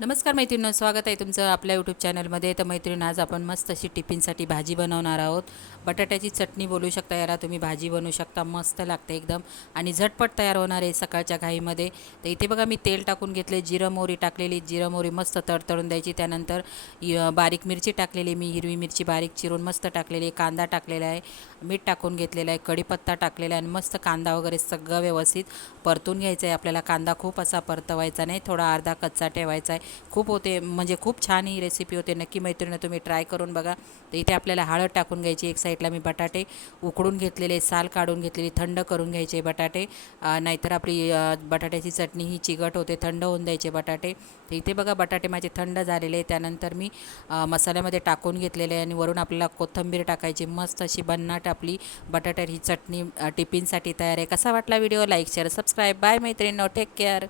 नमस्कार मैत्रिणींनो, स्वागत आहे तुमचं आपल्या यूट्यूब चॅनलमध्ये. तर मैत्रिणी, आज आपण मस्त अशी टिफिनसाठी भाजी बनवणार आहोत. बटाट्याची चटणी बोलू शकता, याला तुम्ही भाजी बनवू शकता. मस्त लागते एकदम आणि झटपट तयार होणार आहे सकाळच्या घाईमध्ये. तर इथे बघा, मी तेल टाकून घेतले, जिरं मोहरी टाकलेली. जिरं मोहरी मस्त तडतडून द्यायची. त्यानंतर बारीक मिरची टाकलेली, मी हिरवी मिरची बारीक चिरून मस्त टाकलेली. कांदा टाकलेला आहे, मीठ टाकून घेतलेलं आहे, कढीपत्ता टाकलेला आहे आणि मस्त कांदा वगैरे सगळं व्यवस्थित परतून घ्यायचं आहे. आपल्याला कांदा खूप असा परतवायचा नाही, थोडा अर्धा कच्चा ठेवायचा आहे. खूप होते, म्हणजे खूप छान ही रेसिपी होते. नक्की मैत्रिणी तुम्ही ट्राय करून बघा. तर इथे आपल्याला हळद टाकून घ्यायची. एक साईडला मी बटाटे उकडून घेतलेले, साल काढून घेतलेली, थंड करून घ्यायचे बटाटे. नाहीतर आपली बटाट्याची चटणी ही चिकट होते. थंड होऊन द्यायचे बटाटे. तर इथे बघा, बटाटे माझे थंड झालेले. त्यानंतर मी मसाल्यामध्ये टाकून घेतलेले आणि वरून आपल्याला कोथिंबीर टाकायची. मस्त अशी भन्नाट आपली बटाट्याची चटणी टिफिनसाठी तयार आहे. कसा वाटला video? Like share subscribe. Bye मैत्रिणींनो, टेक केअर.